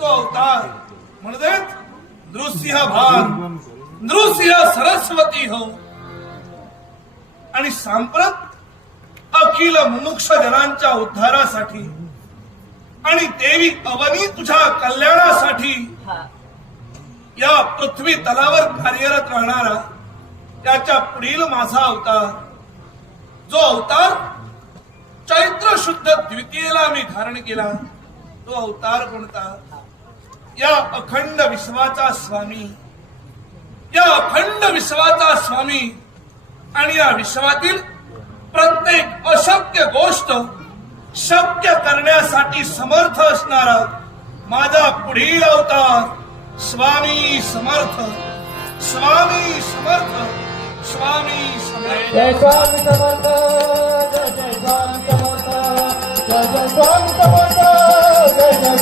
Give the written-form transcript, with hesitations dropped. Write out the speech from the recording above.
तो अवतार म्हणजेच नृसिंह भान, नृसिंह सरस्वती हो. आणि सांप्रत अखिल मुमुक्ष जनांच्या उद्धारासाठी आणि देवी अवनी तुझ्या कल्याणासाठी या पृथ्वी तलावर कार्यरत राहणारा त्याच्या पुढील माझा अवतार, जो अवतार चैत्र शुद्ध द्वितीयेला मी धारण केला, तो अवतार कोणता? या अखंड विश्वाचा स्वामी, या अखंड विश्वाचा स्वामी आणि या विश्वातील प्रत्येक अशक्य गोष्ट शक्य करण्यासाठी समर्थ असणारा माझा पुढील अवतार स्वामी समर्थ, स्वामी समर्थ, स्वामी समर्थ. जय स्वामी समर्थ, जय स्वामी समर्थ, जय स्वामी समर्थ, जय